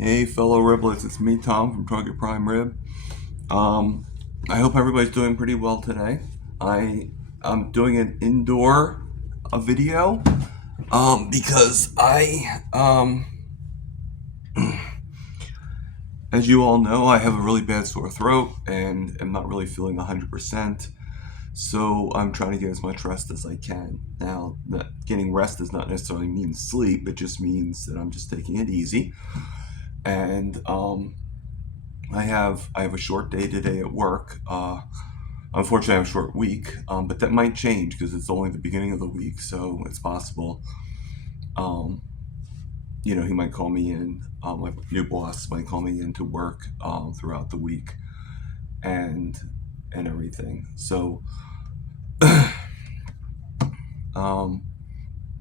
Hey, fellow Riblets, it's me, Tom from Target Prime Rib. Um, I hope everybody's doing pretty well today. I'm doing an indoor video because as you all know, I have a really bad sore throat and am not really feeling 100%. So I'm trying to get as much rest as I can. Now, getting rest does not necessarily mean sleep. It just means that I'm just taking it easy. And I have a short day today at work. Unfortunately, I have a short week, but that might change because it's only the beginning of the week, so it's possible. Um, he might call me in. My new boss might call me in to work throughout the week, and everything. So, um,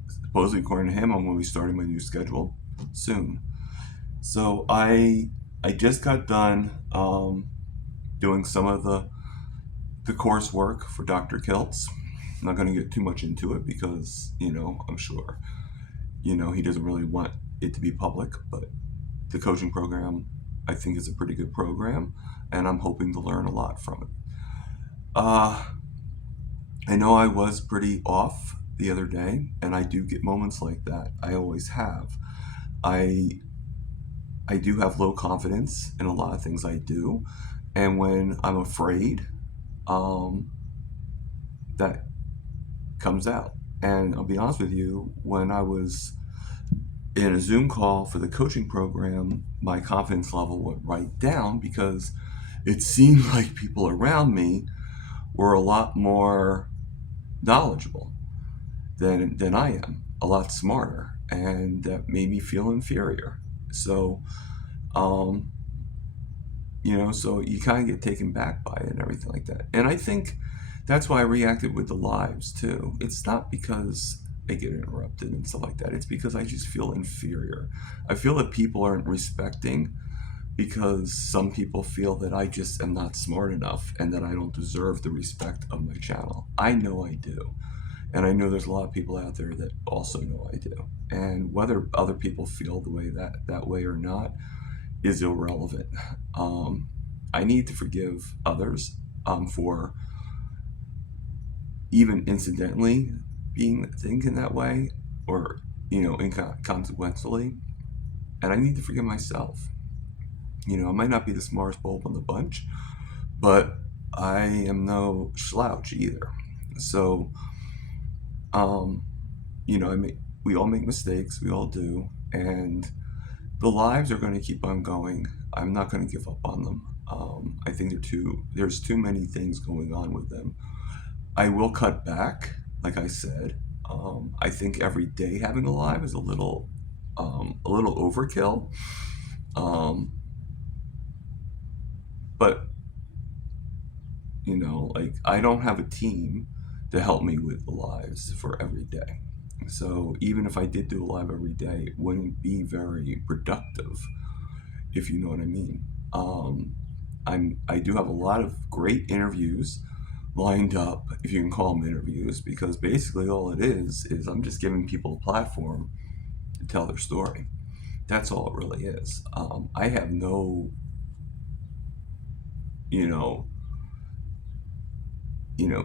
supposedly, according to him, I'm going to be starting my new schedule soon. So I just got done doing some of the coursework for Dr. Kiltz. I'm not going to get too much into it because, I'm sure, he doesn't really want it to be public, but the coaching program, I think, is a pretty good program, and I'm hoping to learn a lot from it. I know I was pretty off the other day, and I do get moments like that. I always have. I I do have low confidence in a lot of things I do, and when I'm afraid, um, that comes out. And I'll be honest with you, when I was in a Zoom call for the coaching program, my confidence level went right down because it seemed like people around me were a lot more knowledgeable than I am, a lot smarter, and that made me feel inferior. So, um, so you kind of get taken back by it and everything like that. And I think that's why I reacted with the lives too. It's not because I get interrupted and stuff like that. It's because I just feel inferior. I feel that people aren't respecting because some people feel that I just am not smart enough and that I don't deserve the respect of my channel. I know I do. And I know there's a lot of people out there that also know I do. And whether other people feel the way that way or not is irrelevant. Um, I need to forgive others for even incidentally being thinking that way, or inconsequentially, and I need to forgive myself. I might not be the smartest bulb on the bunch, but I am no slouch either. So, um, I mean, we all make mistakes, we all do, and the lives are going to keep on going. I'm not going to give up on them. I think there's too many things going on with them. I will cut back, like I said. I think every day having a live is a little overkill. Um, but like I don't have a team to help me with the lives for every day. So even if I did do a live every day, it wouldn't be very productive, if you know what I mean. Um, I do have a lot of great interviews lined up, if you can call them interviews, because basically all it is I'm just giving people a platform to tell their story. That's all it really is. I have no, you know,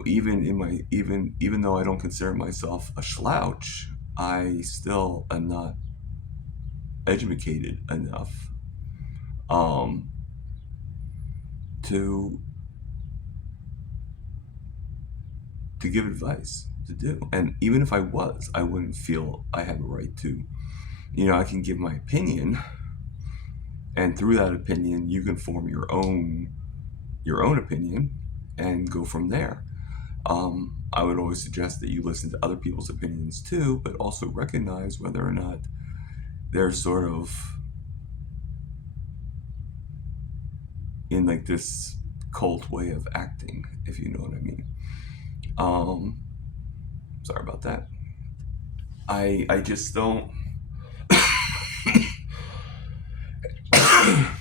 even though I don't consider myself a slouch, I still am not educated enough um, to give advice to do. And even if I was, I wouldn't feel I have a right to. I can give my opinion, and through that opinion, you can form your own opinion and go from there. I would always suggest that you listen to other people's opinions too, but also recognize whether or not they're sort of in like this cult way of acting, if you know what I mean. Um, Sorry about that. I just don't.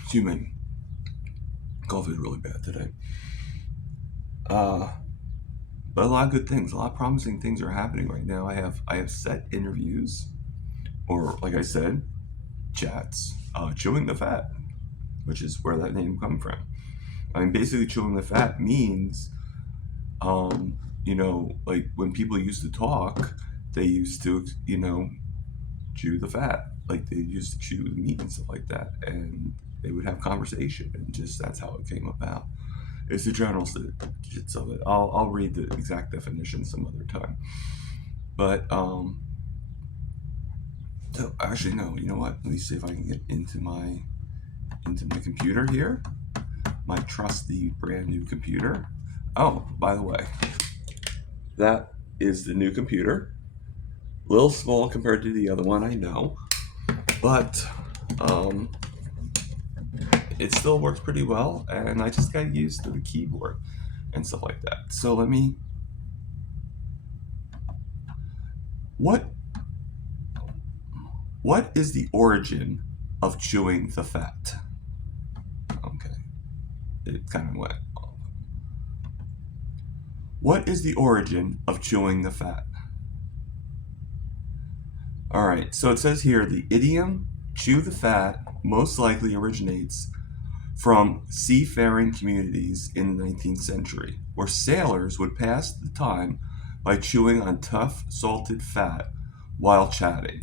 Excuse me. Cough is really bad today. Uh, but a lot of good things, a lot of promising things are happening right now. I have set interviews, or like I said, chats chewing the fat, which is where that name comes from. I mean, basically, chewing the fat means, like when people used to talk, they used to, chew the fat. Like they used to chew the meat and stuff like that, and they would have conversation, and just that's how it came about. It's the general gist of it. I'll read the exact definition some other time. But so actually no, you know what? Let me see if I can get into my computer here. My trusty brand new computer. Oh, by the way, that is the new computer. A little small compared to the other one, I know, but um, it still works pretty well, and I just got used to the keyboard and stuff like that. So let me. What what is the origin of chewing the fat? Okay, it kind of went. What is the origin of chewing the fat? All right, so it says here the idiom chew the fat most likely originates from seafaring communities in the 19th century, where sailors would pass the time by chewing on tough, salted fat while chatting.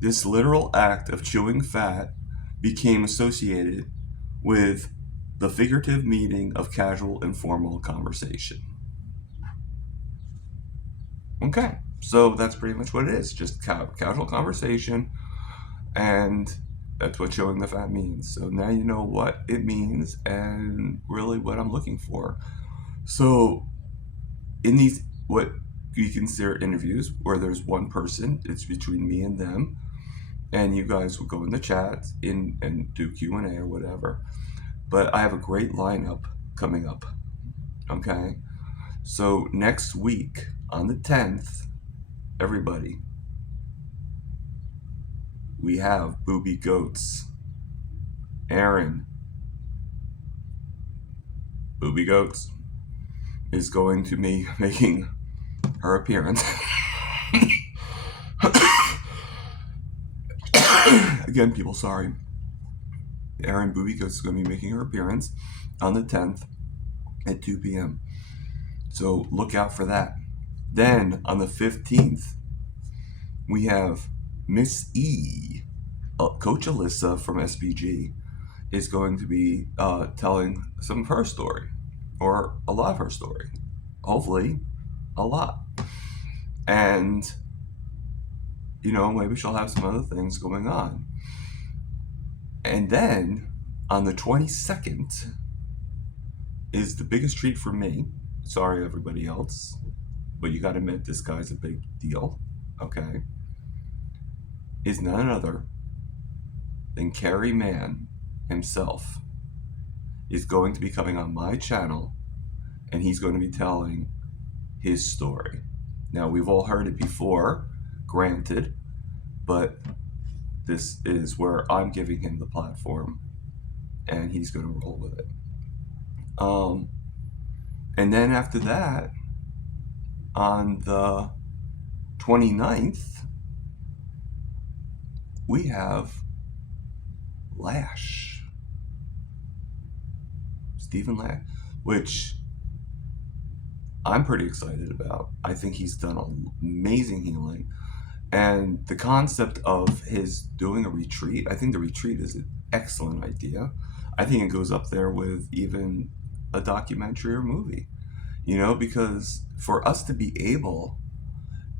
This literal act of chewing fat became associated with the figurative meaning of casual, informal conversation. Okay, so that's pretty much what it is, just casual conversation, and that's what chewing the fat means. So now you know what it means and really what I'm looking for. So in these what we consider interviews where there's one person, it's between me and them, and you guys will go in the chat in and do Q&A or whatever. But I have a great lineup coming up. Okay, so next week on the 10th, everybody, we have Booby Goats. Aaron, Booby Goats, is going to be making her appearance. Again, people, sorry. Aaron Booby Goats is going to be making her appearance on the 10th at 2 p.m. So look out for that. Then on the 15th, we have Miss E, Coach Alyssa from SBG, is going to be telling some of her story, or a lot of her story. Hopefully, a lot. And, maybe she'll have some other things going on. And then on the 22nd is the biggest treat for me. Sorry, everybody else, but you got to admit this guy's a big deal, okay? Is none other than Kerry Mann himself is going to be coming on my channel, and he's going to be telling his story. Now, we've all heard it before, granted, but this is where I'm giving him the platform, and he's going to roll with it. And then after that, on the 29th, we have Lash. Stephen Lash, which I'm pretty excited about. I think he's done amazing healing. And the concept of his doing a retreat, I think the retreat is an excellent idea. I think it goes up there with even a documentary or movie, because for us to be able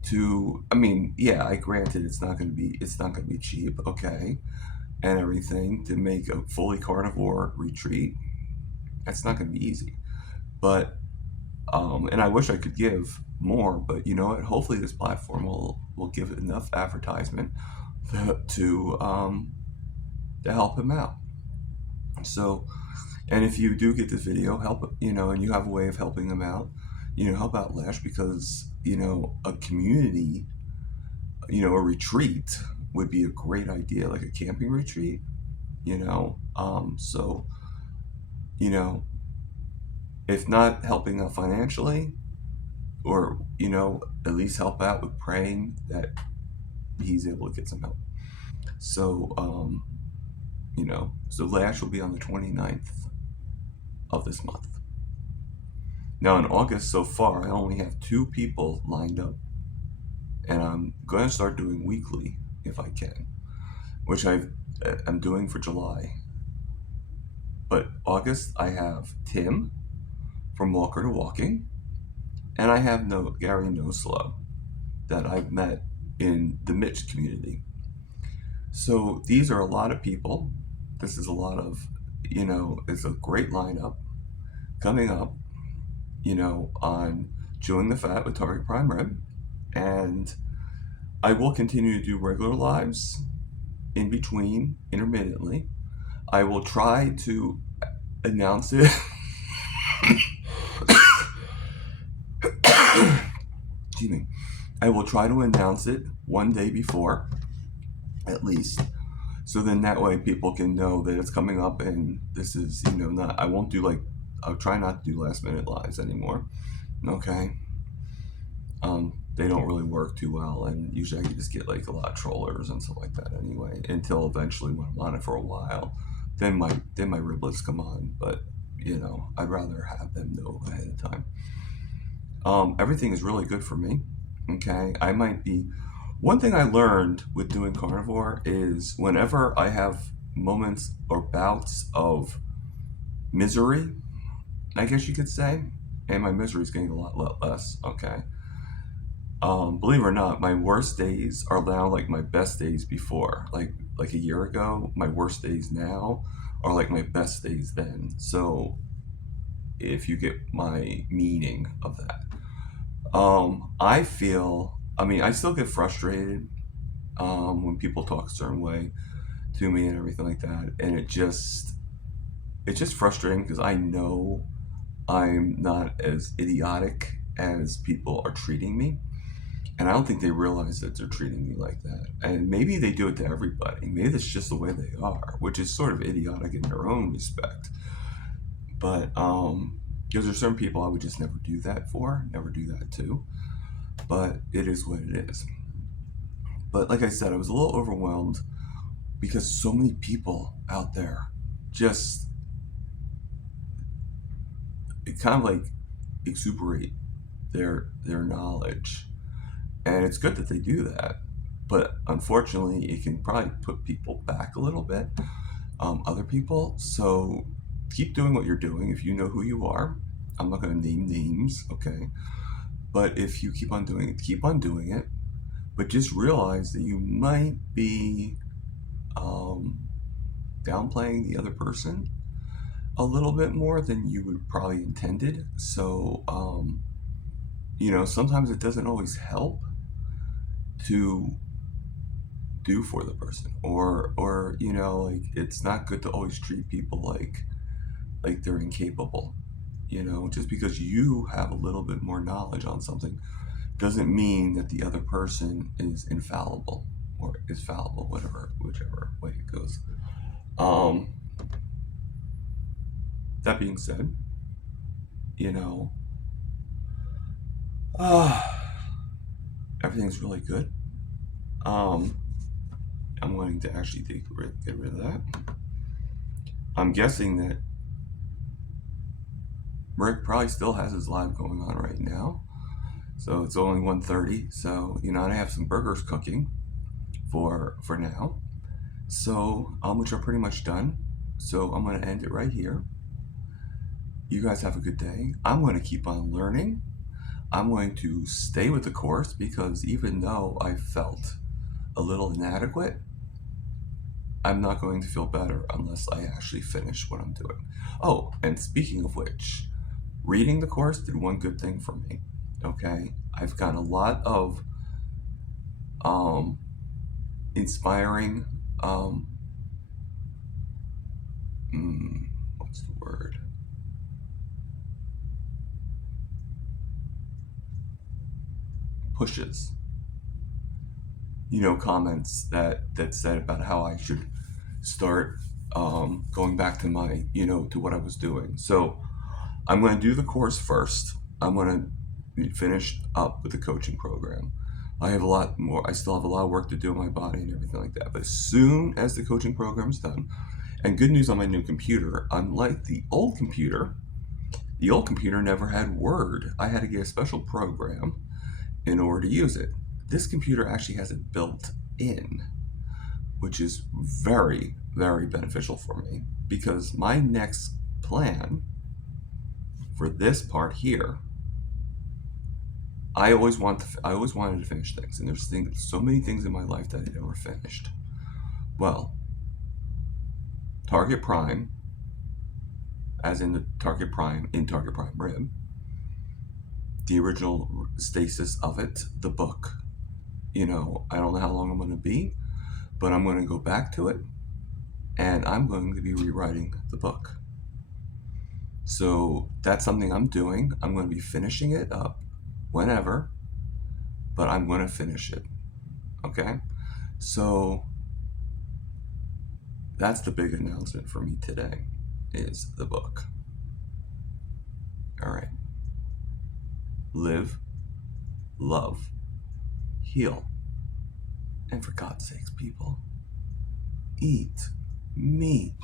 to, I mean, yeah, I granted it's not going to be cheap, okay, and everything to make a fully carnivore retreat, that's not going to be easy. But and I wish I could give more, but you know what? Hopefully, this platform will give enough advertisement to help him out. So, and if you do get this video, help, and you have a way of helping him out, help out Lash, because a community, a retreat would be a great idea, like a camping retreat. So if not helping out financially, or at least help out with praying that he's able to get some help. So So Lash will be on the 29th of this month. Now in August so far, I only have 2 people lined up, and I'm going to start doing weekly if I can, which I'm doing for July. But August, I have Tim from Walker to Walking, and I have Gary No Slow that I've met in the Mitch community. So these are a lot of people. This is a lot of, it's a great lineup coming up, on Chewing the Fat with Target Prime Rib. And I will continue to do regular lives in between, intermittently. I will try to announce it. Excuse me. I will try to announce it one day before, at least. So then that way people can know that it's coming up, and this is, not, I won't do I'll try not to do last minute lives anymore. Okay. They don't really work too well, and usually I can just get a lot of trollers and stuff like that anyway, until eventually when I'm on it for a while, then my riblets come on, but I'd rather have them know ahead of time. Everything is really good for me. Okay. One thing I learned with doing Carnivore is whenever I have moments or bouts of misery, I guess you could say, and my misery is getting a lot less. Okay. Believe it or not, my worst days are now like my best days before. Like a year ago, my worst days now are like my best days then. So if you get my meaning of that. I still get frustrated when people talk a certain way to me and everything like that, and it's just frustrating because I know I'm not as idiotic as people are treating me, and I don't think they realize that they're treating me like that. And maybe they do it to everybody. Maybe that's just the way they are, which is sort of idiotic in their own respect. But because there's certain people I would just never do that for, never do that to. But it is what it is. But like I said, I was a little overwhelmed because so many people out there just kind of exuberate their knowledge, and it's good that they do that. But unfortunately, it can probably put people back a little bit, other people. So keep doing what you're doing if you know who you are. I'm not going to name names, okay? But if you keep on doing it, keep on doing it. But just realize that you might be downplaying the other person a little bit more than you would probably intended. So, sometimes it doesn't always help to do for the person, or it's not good to always treat people like they're incapable. Just because you have a little bit more knowledge on something doesn't mean that the other person is infallible or is fallible, whichever way it goes. That being said, you know, uh, everything's really good. Um, I'm wanting to actually get rid of that. I'm guessing that Rick probably still has his live going on right now. So it's only 1:30. So, and I have some burgers cooking for now. So, which are pretty much done. So I'm going to end it right here. You guys have a good day. I'm going to keep on learning. I'm going to stay with the course because even though I felt a little inadequate, I'm not going to feel better unless I actually finish what I'm doing. Oh, and speaking of which, reading the course did one good thing for me. Okay, I've gotten a lot of inspiring. What's the word? Pushes. Comments that said about how I should start going back to my to what I was doing. So I'm going to do the course first. I'm going to finish up with the coaching program. I have a lot more. I still have a lot of work to do in my body and everything like that. But as soon as the coaching program is done, And good news on my new computer, unlike the old computer never had Word. I had to get a special program in order to use it. This computer actually has it built in, which is very, very beneficial for me because my next plan for this part here, I always wanted to finish things, and there's so many things in my life that I never finished. Well, Target Prime, as in the Target Prime in Target Prime Rib, the original stasis of it, the book. I don't know how long I'm going to be, but I'm going to go back to it, and I'm going to be rewriting the book. So that's something I'm doing. I'm going to be finishing it up whenever, but I'm going to finish it. Okay? So that's the big announcement for me today is the book. All right. Live, love, heal. And for God's sakes, people, eat meat.